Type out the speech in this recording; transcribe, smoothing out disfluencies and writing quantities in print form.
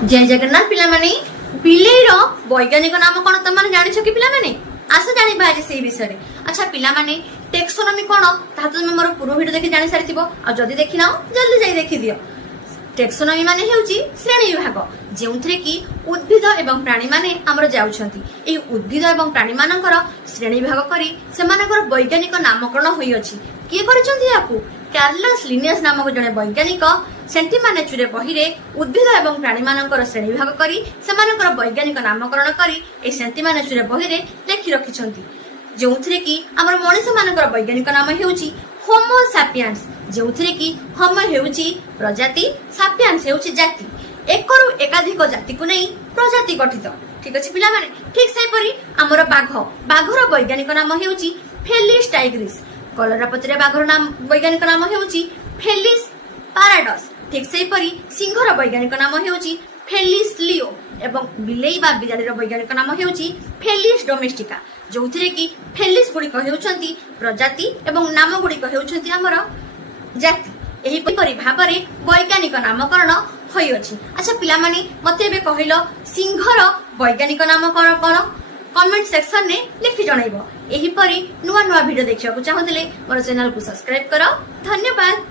जय जगन्नाथ पिला माने बिलेईर वैज्ञानिक नाम कौन तुम जान कि पिला माने आस जानिबा आज से विषय। अच्छा पिला माने टेक्सोनोमी कौन ता तुम मोर पूर्व वीडियो देखि जानि सारिथिबो आ जदी देखि नाओ जल्दी जाई देखि दियो। टेक्सोनोमी माने हेउची श्रेणी विभाग जेउथरे कि उद्भिद एवं प्राणी माने हमर जाउछंती। एही उद्भिद एवं प्राणी मानकर श्रेणी विभाग करी सेमानकर वैज्ञानिक नामकरण होई अछि। किए करिसंती याकू कार्लस लिनियस नामक जने वैज्ञानिक सेंटिमा नेचुरे बहिरे उद्भिद एवं प्राणी मानकर श्रेणी विभाग करी सेमानकर वैज्ञानिक नामकरण करी ए सेंटिमा नेचुरे बहिरे लेखि रखिसंती। जेउथरे कि हमर मनुष्य मानकर वैज्ञानिक नाम हेउची होमो सापियंस जेउथरे कि होमो हेउची प्रजाति सापियंस हेउची जाति एकरु एकाधिक जाति को नहीं प्रजाति गठित। ठीक अछि पिला माने ठीक से परी हमर बाघर वैज्ञानिक नाम हेउची फेलिस टाइग्रिस कलरापत्र बाघर नाम वैज्ञानिक नाम हेउची फेलिस पाराडस। ठीक से परी सिंहर वैज्ञानिक नाम हेउची फेलिस लियो एवं बिलेई बा बिलाड़ीर वैज्ञानिक नाम हेउची फेलिस डोमेस्टिका जोथिरे कि फेलिस गुड़िक हेउचंती प्रजाति एवं नाम गुड़िक हेउचंती हमर जाति। एही परी भाबरे वैज्ञानिक नामकरण होई अछि। अच्छा पिला माने मते एबे कहिलो सिंहर वैज्ञानिक नाम कोन कोन कमेंट सेक्शन ने लिखि जणाइबो। एही परी नुवा नुवा वीडियो देखिବାକୁ चाहुथिले मोर चैनल को सब्सक्राइब करो। धन्यवाद।